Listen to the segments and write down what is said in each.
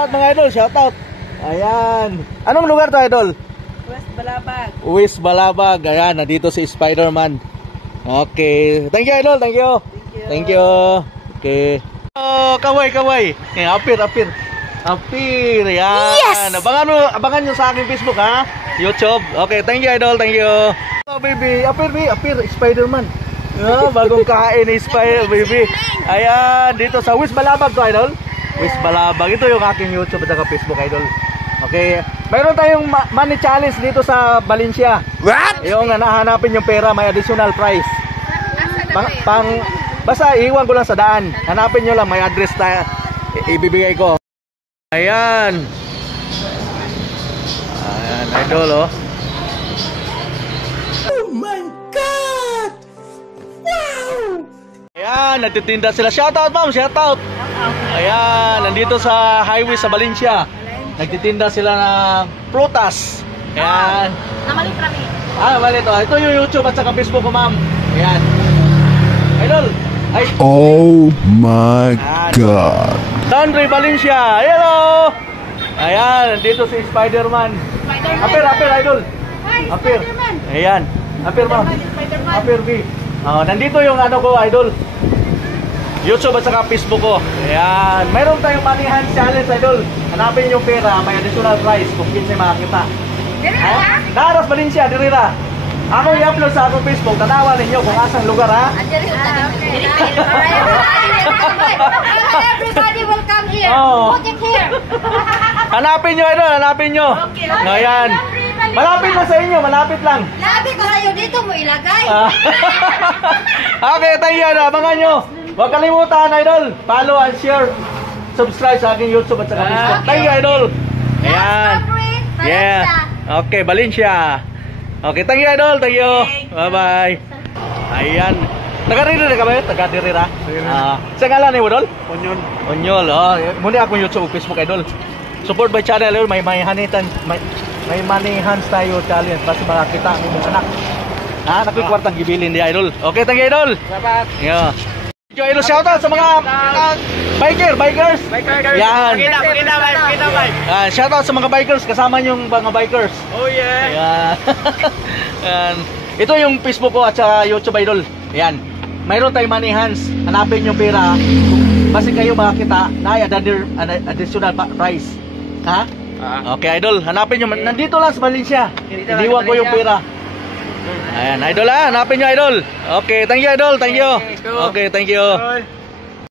Shoutout mga idol, shoutout. Ayan. Anong lugar to, idol? West Balabag. West Balabag. Ayan, nandito si Spider-Man. Okay. Thank you, idol. Thank you. Thank you. Okay. Oh, kaway. Apir. Yan. Yes! Abangan nyo sa aking Facebook, ha? YouTube. Okay, thank you, idol. Thank you. Oh, baby. Apir. Spider-Man. Oh, bagong kain ni Spider, baby. Ayan, dito sa West Balabag to, idol. West Balabag. Ito yung aking YouTube at Facebook, idol. Okay. Mayroon tayong money challenge dito sa Valencia. What? Yung nahanapin yung pera, may additional price. Basta iwan ko lang sa daan. Hanapin nyo lang, may address tayo. Ibibigay ko. Ayan. Ayan, idol, oh. Oh my God! Wow! Ayan, nagtitinda sila. Shoutout, ma'am, shoutout. Ayan, nandito sa highway sa Valencia. Nagtitinda sila ng prutas. Ayan. Namalit kami. Malit, oh. Ito yung YouTube at saka Facebook ko, ma'am. Ayan. Idol. Ay. Oh my God! Andre Valencia. Hello. Ayan, nandito si Spider-Man. Apir, idol. Hi, Apir. Spider-Man. Ayan. Apir, ma'am. Spider-Man. Apir, B. Nandito yung ano ko, idol. YouTube at saka Facebook ko. Ayan. Mayroon tayong money hand challenge, idol. Hanapin yung pera, may additional price kung kinsa makakita. Dirira? Daras Valencia, dirira. Ako i-upload sa akong Facebook. Tanawa ninyo kung asang lugar, ha? Everybody will come here. Oh. Put it here. Hanapin nyo, idol. Hanapin nyo. Okay. Ayan. Malapit lang sa inyo. Malapit lang. Labi ko sa'yo dito mo ilagay. Okay, tayo yan. Abangan nyo. Huwag kalimutan, idol. Follow and share. Subscribe sa aking YouTube at saka Facebook. Tayo, idol. Ayan. Yeah. Okay, Valencia. Okay, thank you, idol. Thank you. Bye-bye. Ayan. Taga-dirira ka ba yun? Taga-dirira? Sa ngalan ni Idol? Onyol. Muna akong YouTube at Facebook, idol. Support my channel, idol. May money hands tayo challenge. Basta makakita ang imong anak. Nakikwartang gibilin di, idol. Okay, thank you, idol. Salamat. Yeah. Thank you, idol. Shoutout sa mga bikers. Yan. Pakita. Shoutout sa mga bikers. Kasama yung mga bikers. Oh yeah. Yan. Yan. Ito yung Facebook ko at sa YouTube, idol. Yan. Mayroon tayong money hands. Hanapin yung pera. Basta kayo makakita na additional price. Ha? Okay, idol. Hanapin nyo. Nandito lang sa Valencia. Iniwan ko yung pera. Ayan, idol, ha. Hanapin nyo, idol. Okay, thank you, idol. Thank you. Okay, thank you.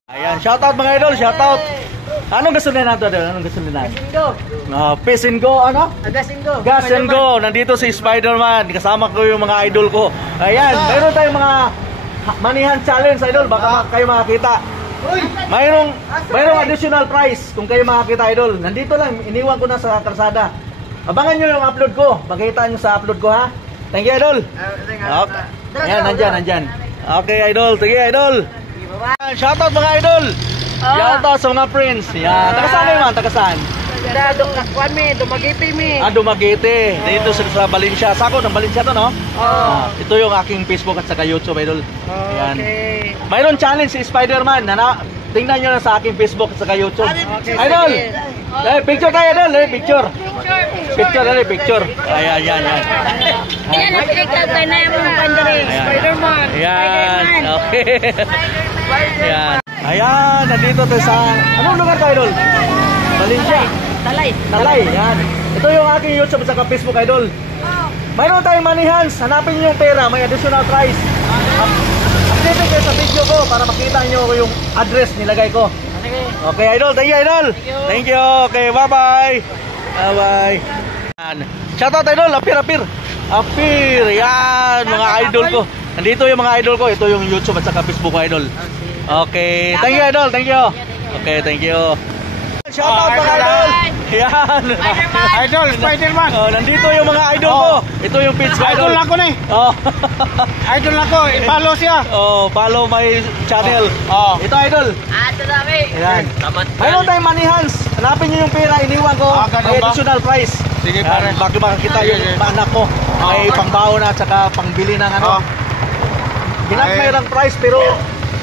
Ayan, shoutout mga idol. Shoutout. Anong gasolina nato, idol? Anong gasolina? Peace and go, ano? Gas and go. Nandito si Spider-Man. Kasama ko yung mga idol ko. Ayan, mayroon tayong mga money hand challenge, idol. Baka kayo makakita. Mayroong additional price kung kayo makakita, idol. Nandito lang, iniwan ko na sa kalsada. Abangan nyo yung upload ko. Makita nyo sa upload ko, ha. Thank you, idol. Okay. Ayan, nandyan. Okay, idol. Thank you, idol. Shoutout mga idol. Shoutout sa mga friends. Yan. Tagasaan na yun, tagasaan? Dumagiti mi. Dumaguete. Dito sa Valencia. Sako ng Valencia to, no? Ito yung aking Facebook at saka YouTube, idol. Yan. Okay. Mayroon challenge si Spider-Man. Tingnan nyo na sa aking Facebook at saka YouTube. Idol! Picture tayo, idol. Picture. Picture. Ayan. Yan ang pinagtatay na yung mga pandari. Spider-Man. Ayan. Okay. Ayan. Ayan. Nandito tayo sa... Anong lugar tayo, idol? Valencia. Talay. Yan. Ito yung aking YouTube at saka Facebook, idol. Mayroon tayong money hands. Hanapin nyo yung pera. May additional price. Update kayo sa video ko para makita nyo yung address nilagay ko. Okay, idol. Thank you, idol. Thank you. Okay, bye-bye. Bye-bye. Shoutout, idol. Apir. Yan, mga idol ko. Nandito yung mga idol ko. Ito yung YouTube at saka Facebook ko, idol. Okay. Thank you, idol. Thank you. Okay, thank you. Shoutout mga idol. Yan. Idol, Spider-Man. Nandito yung mga idol ko. Ito yung page ko, idol. Idol ako na eh. Idol ako. I-follow siya. Follow my channel. Ito, idol. Ito dami. Yan. Mayroon tayong money hands. Hanapin nyo yung pera. Iniwan ko. May additional price. Sige, pare. Bago makakita yung anak ko. May pangbaon at saka pangbili ng ano. Mayroong price pero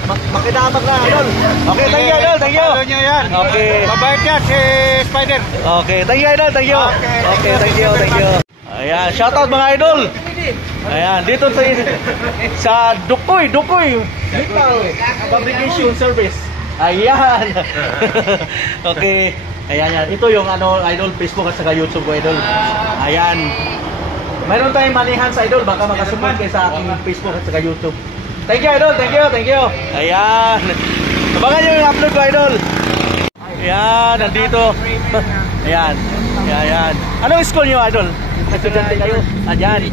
makinamag na, idol. Okay, thank you, idol. Thank you. Follow nyo yan. Okay. Mabait yan si Spider. Okay, thank you, idol. Thank you. Okay, thank you, thank you. Ayan, shoutout mga idol. Ayan, dito sa Dukoy Metal Fabrication Service. Ayan. Okay. Ayan yan. Ito yung ano, idol, Facebook at saka YouTube ko, idol. Ayan. Mayroon tayong manihan sa idol, baka makasupport kayo sa aking Facebook at saka YouTube. Thank you, idol. Thank you, thank you. Ayan. Abangan nyo yung upload ko, idol. Ayan, nandito. Ayan. Ayan. Anong school nyo, idol? Estudyante kayo? Ayan.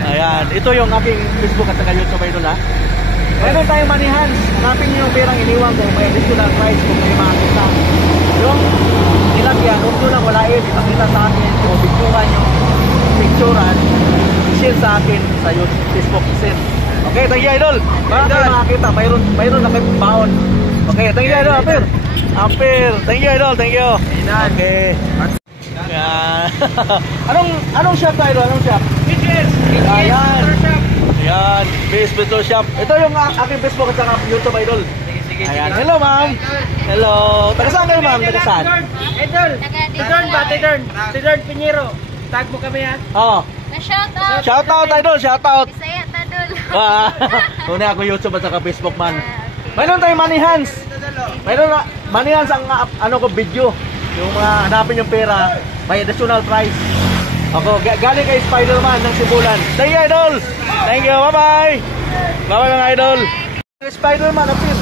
Ayan. Ito yung aking Facebook at saka YouTube, idol, ha? Meron tayong manihan. Hanapin nyo yung perang iniwan ko. May additional price kung may makakita. Yung nilagyan, huwag nyo lang walain. Ipakita sa akin o bigtuhan yung picturean. I-share sa akin sa YouTube, Facebook. I-share. Okay, thank you, idol. Baka kayo makakita. Mayroon na kayo baon. Okay, thank you, idol. Apir. Thank you, idol. Thank you. Okay. Yan. Anong shop tayo, idol? Anong shop? Ayan. Ayan. Base Beto Shop. Ito yung aking Facebook at saka YouTube, idol. Ayan. Hello, ma'am. Hello. Taga saan kayo, ma'am? Taga saan? Tidorn ba? Tidorn Pinheiro. Tag mo kami yan. Oo. Na-shoutout. Shoutout, idol. Shoutout. Bisaya, tadol. Una ako YouTube at saka Facebook, man. Mayroon tayong money hands. Mayroon na money hands ang ano ko video. Yung mga hanapin yung pera, may additional price. Ako, galing kay Spider-Man ng Sibulan. Thank you, idol. Thank you. Bye-bye. Bye-bye, mga idol. Spider-Man, appear.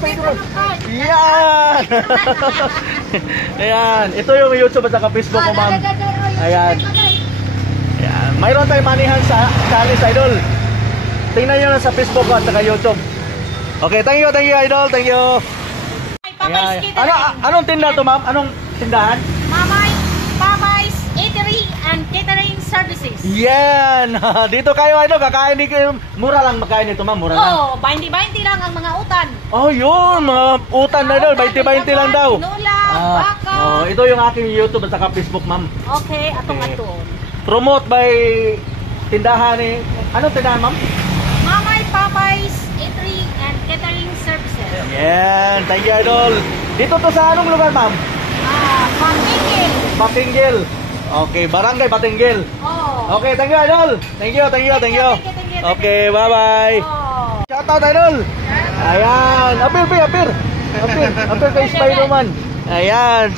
Spider-Man. Yan. Ayan. Ito yung YouTube at saka Facebook ko, ma'am. Ayan. Ayan. Mayroon tayong money hands sa challenge, idol. Tingnan nyo na sa Facebook ko at saka YouTube. Okay, thank you, idol. Thank you. Pamay's Catering. Anong tinda to, ma'am? Anong tindahan? Pamay's Eatery and Catering Services. Yan! Dito kayo, idol. Kakain di kayo. Mura lang makain ito, ma'am. Mura lang. Oo, 20-20 lang ang mga utan. Oh, yun. Mga utan, idol. 20-20 lang daw. Tinola, baka. Oh, ito yung aking YouTube at saka Facebook, ma'am. Okay, atong-atong. Promote by tindahan eh. Anong tindahan, ma'am? Mamay Pamay's Eatery and Catering Services. Yan. Thank you, idol. Dito to sa anong lugar, ma'am? Pangingil. Patinggil. Okay, Barangay Patinggil. Oh. Okay, thank you, idol. Thank you. Thank you. Okay, bye-bye. Oh. Shoutout, idol. Ayan. Apir. Apir kay Spider-Man. Ayan.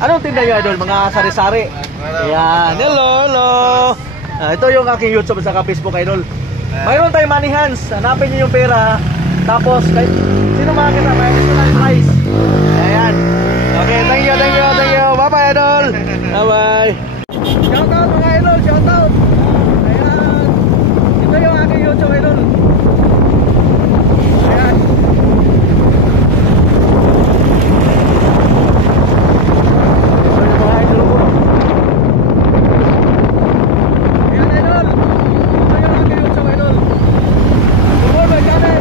Anong tinda nyo, idol? Mga sari-sari. Ayan. Hello. Ito yung aking YouTube at saka Facebook, idol. Mayroon tayong money hands. Hanapin nyo yung pera. Tapos, sino makakita? May additional price. Ayan. Okay, thank you. Bye-bye, idol. Bye-bye. Shoutout, mga idol. Shoutout. Ayan. Ito yung aking YouTube, idol. Ayan. Ito yung mga idol ko. Ayan, idol. Ito yung aking YouTube, idol. Support my channel.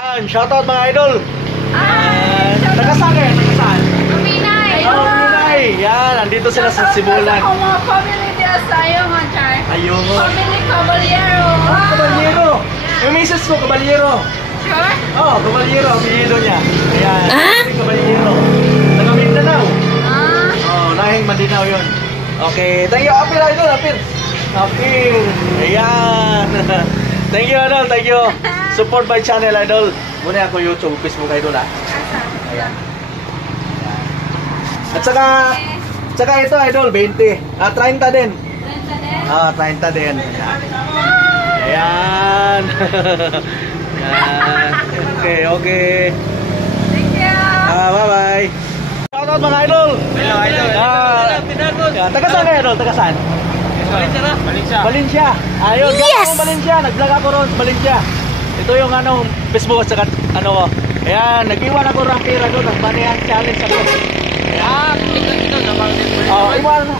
Ayan, shoutout mga idol. Tagasaan kayo? Tagasaan? Luminay. Luminay. Yan, nandito sila sa Sibulan. Family dia sayo, Manchar. Ayun. Family Caballero. Kabaliero. Yung misis ko, Kabaliero. Sure? Oh, Kabaliero, apelyido niya. Ayan. Kabaliero. Taga Mindanao. Oh, lahing Mandinaw yun. Okay, thank you. Apir, idol, apir. Ayan. Thank you, idol, thank you. Support my channel, idol. Muna ako YouTube, Facebook, idol, ha. Ayan. At saka ito, idol, 20. 30 din. 30 din. Ayan. Ayan. Okay. Thank you. Bye-bye. Shoutout mga idol. Hello, idol. Taga saan kayo, idol? Taga saan? Valencia. Ayun, yes! Valencia. Nag-vlog ako ron, Valencia. Ito yung Facebook at saka ko. Ayan, nag-iwan ako ng pera doon. Nag-banihan challenge ako. Iwan na.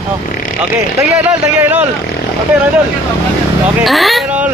Okay. Thank you, idol. Okay, idol. Okay, idol.